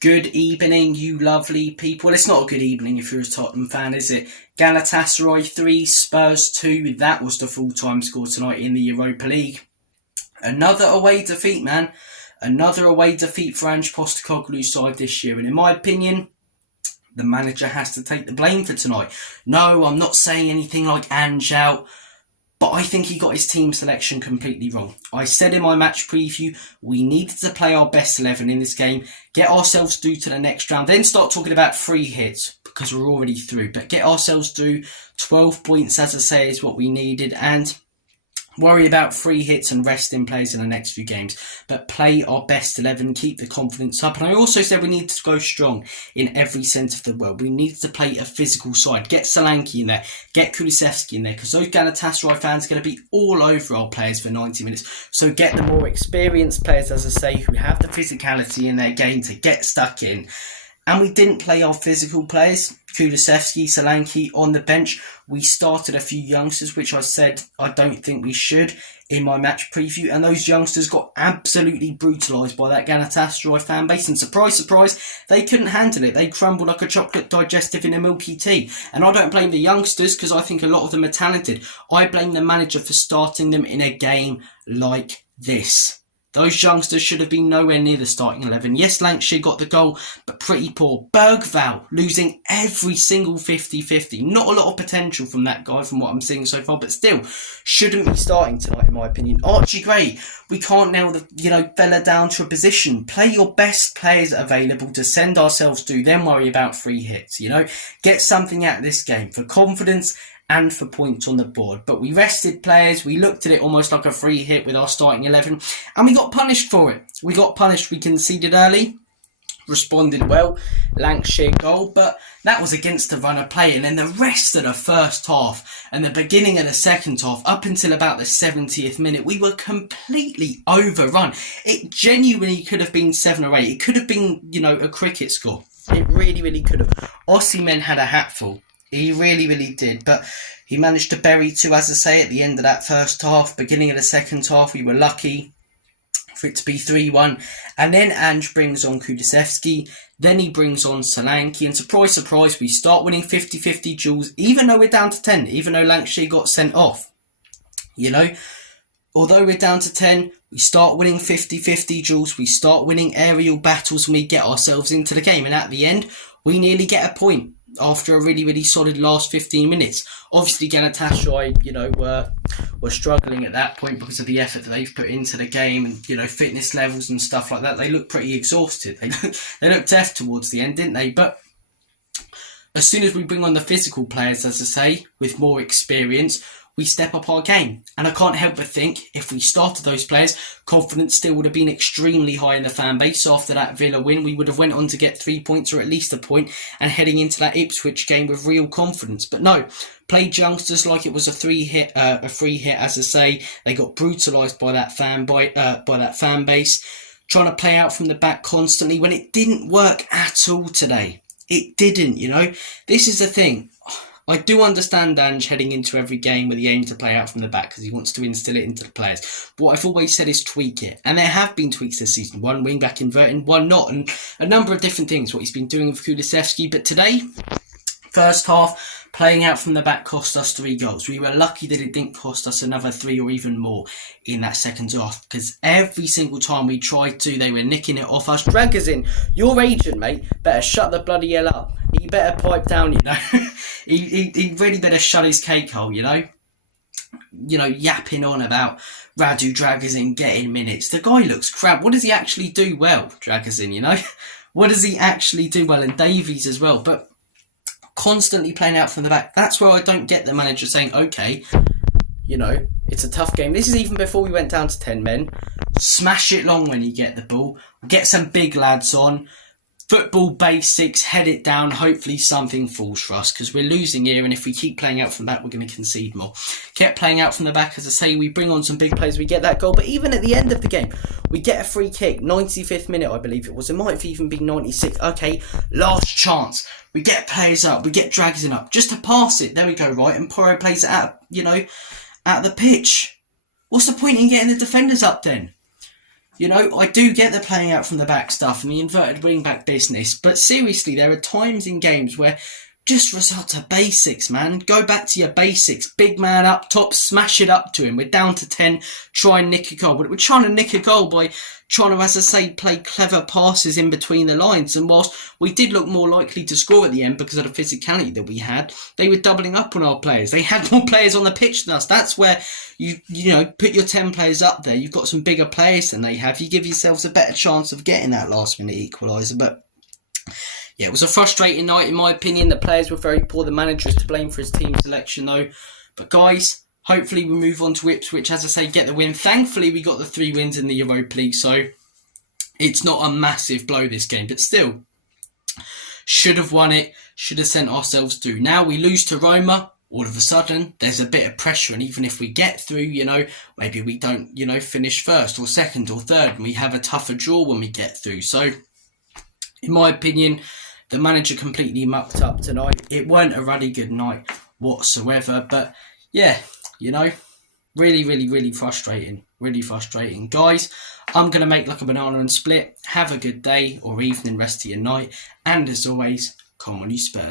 Good evening, you lovely people. Well, it's not a good evening if you're a Tottenham fan, is it? Galatasaray 3, Spurs 2. That was the full-time score tonight in the Europa League. Another away defeat, man. Another away defeat for Ange Postecoglou's side this year. And in my opinion, the manager has to take the blame for tonight. No, I'm not saying anything like Ange out. But I think he got his team selection completely wrong. I said in my match preview, we needed to play our best 11 in this game, get ourselves through to the next round, then start talking about free hits because we're already through. But get ourselves through, 12 points, as I say, is what we needed, and worry about free hits and resting players in the next few games. But play our best 11, keep the confidence up. And I also said we need to go strong in every sense of the word. We need to play a physical side. Get Solanke in there. Get Kulusevski in there. Because those Galatasaray fans are going to be all over our players for 90 minutes. So get the more experienced players, as I say, who have the physicality in their game to get stuck in. And we didn't play our physical players. Kulusevski, Solanke on the bench. We started a few youngsters, which I said I don't think we should in my match preview. And those youngsters got absolutely brutalised by that Galatasaray fan base. And surprise, surprise, they couldn't handle it. They crumbled like a chocolate digestive in a milky tea. And I don't blame the youngsters because I think a lot of them are talented. I blame the manager for starting them in a game like this. Those youngsters should have been nowhere near the starting 11. Yes, Lancashire got the goal, but pretty poor. Bergval losing every single 50-50. Not a lot of potential from that guy from what I'm seeing so far, but still, shouldn't be starting tonight in my opinion. Archie Gray, we can't nail the fella down to a position. Play your best players available to send ourselves through, then worry about free hits, Get something out of this game for confidence and for points on the board. But we rested players, we looked at it almost like a free hit with our starting 11, and we got punished for it. We conceded early, responded well, Lancashire goal, but that was against the run of play. And then the rest of the first half and the beginning of the second half, up until about the 70th minute, we were completely overrun. It genuinely could have been 7 or 8. It could have been, a cricket score. It really, really could have. Osimhen had a hatful. He really, really did. But he managed to bury 2, as I say, at the end of that first half. Beginning of the second half, we were lucky for it to be 3-1. And then Ange brings on Kulusevski. Then he brings on Solanke. And surprise, surprise, we start winning 50-50 duels, even though we're down to 10, even though Lancashire got sent off. Although we're down to 10, we start winning 50-50 duels. We start winning aerial battles and we get ourselves into the game. And at the end, we nearly get a point after a really, really solid last 15 minutes. Obviously, Galatasaray, were struggling at that point because of the effort that they've put into the game and, fitness levels and stuff like that. They look pretty exhausted. They looked deaf towards the end, didn't they? But as soon as we bring on the physical players, as I say, with more experience, we step up our game. And I can't help but think, if we started those players, confidence still would have been extremely high in the fan base. After that Villa win, we would have went on to get 3 points or at least a point and heading into that Ipswich game with real confidence. But no, played youngsters like it was a free hit, as I say. They got brutalised by that fan base, trying to play out from the back constantly when it didn't work at all today. It didn't, This is the thing. I do understand Ange heading into every game with the aim to play out from the back because he wants to instill it into the players. But what I've always said is tweak it. And there have been tweaks this season. One wing back inverting, one not. And a number of different things, what he's been doing with Kulusevski. But today, first half, playing out from the back cost us 3 goals. We were lucky that it didn't cost us another 3 or even more in that second half. Because every single time we tried to, they were nicking it off us. Drag us in. Your agent, mate, better shut the bloody hell up. He better pipe down, he really better shut his cake hole, yapping on about Radu Dragazin getting minutes. The guy looks crap. What does he actually do well, Dragazin, What does he actually do well? And Davies as well. But constantly playing out from the back. That's where I don't get the manager saying, okay, it's a tough game. This is even before we went down to 10 men. Smash it long when you get the ball. Get some big lads on. Football basics, head it down, hopefully something falls for us because we're losing here and if we keep playing out from that we're going to concede more. Kept playing out from the back, as I say, we bring on some big players, we get that goal, but even at the end of the game we get a free kick, 95th minute I believe it was, it might have even been 96th, okay, last chance, we get players up, we get Dragons up, just to pass it, there we go, right, and Porro plays it out, out of the pitch. What's the point in getting the defenders up then? You know, I do get the playing out from the back stuff and the inverted wing back business, but seriously, there are times in games where just resort to basics, man. Go back to your basics. Big man up top, smash it up to him. We're down to 10, try and nick a goal. But we're trying to nick a goal by trying to, as I say, play clever passes in between the lines. And whilst we did look more likely to score at the end because of the physicality that we had, they were doubling up on our players. They had more players on the pitch than us. That's where you know, put your 10 players up there. You've got some bigger players than they have. You give yourselves a better chance of getting that last minute equaliser. But yeah, it was a frustrating night in my opinion. The players were very poor. The manager is to blame for his team selection though. But guys, hopefully we move on to Ipswich, as I say, get the win. Thankfully we got the 3 wins in the Europa League, so it's not a massive blow this game. But still, should have won it, should have sent ourselves through. Now we lose to Roma. All of a sudden, there's a bit of pressure, and even if we get through, you know, maybe we don't, you know, finish first or second or third, and we have a tougher draw when we get through. So, in my opinion, the manager completely mucked up tonight. It weren't a really good night whatsoever, but yeah, you know, really frustrating. Really frustrating. Guys, I'm going to make like a banana and split. Have a good day or evening, rest of your night, and as always, come on you Spurs.